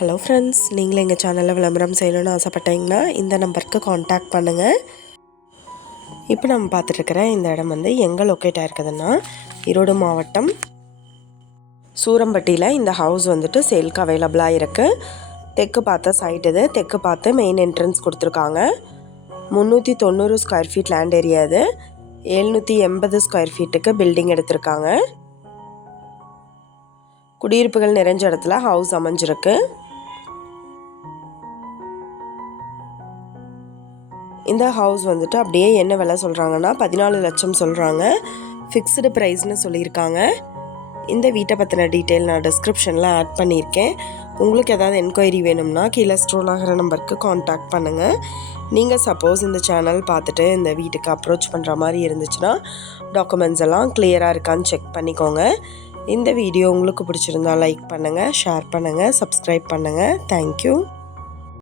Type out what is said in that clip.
Hello friends, நீங்களும் எங்கள் சேனலில் விளம்பரம் செய்யணும்னு ஆசைப்பட்டீங்கன்னா இந்த நம்பருக்கு காண்டாக்ட் பண்ணுங்கள். இப்போ நம்ம பார்த்துட்ருக்கிற இந்த இடம் எங்கே லொக்கேட் ஆகிருக்குதுன்னா ஈரோடு மாவட்டம் சூரம்பட்டியில் இந்த ஹவுஸ் சேலுக்கு அவைலபிளாக இருக்குது. தெற்கு பார்த்த சைட் இது. தெற்கு பார்த்து மெயின் என்ட்ரன்ஸ் கொடுத்துருக்காங்க. 390 ஸ்கொயர் ஃபீட் லேண்ட் ஏரியா இது. 780 ஸ்கொயர் ஃபீட்டுக்கு பில்டிங் எடுத்திருக்காங்க. குடியிருப்புகள் நிறைஞ்ச இடத்துல ஹவுஸ் அமைஞ்சிருக்கு. இந்த ஹவுஸ் அப்படியே என்ன விலை சொல்கிறாங்கன்னா 14 லட்சம் சொல்கிறாங்க. ஃபிக்ஸ்டு ப்ரைஸ்னு சொல்லியிருக்காங்க. இந்த வீட்டை பற்றின டீட்டெயில் நான் டிஸ்கிரிப்ஷனில் ஆட் பண்ணியிருக்கேன். உங்களுக்கு ஏதாவது என்கொயரி வேணும்னா கீழே ஸ்க்ரோல் ஆகிற நம்பருக்கு காண்டாக்ட் பண்ணுங்கள். நீங்கள் சப்போஸ் இந்த சேனல் பார்த்துட்டு இந்த வீட்டுக்கு அப்ரோச் பண்ணுற மாதிரி இருந்துச்சுன்னா டாக்குமெண்ட்ஸ் எல்லாம் கிளியராக இருக்கான்னு செக் பண்ணிக்கோங்க. இந்த வீடியோ உங்களுக்கு பிடிச்சிருந்தா லைக் பண்ணுங்கள், ஷேர் பண்ணுங்கள், சப்ஸ்கிரைப் பண்ணுங்கள். தேங்க்யூ.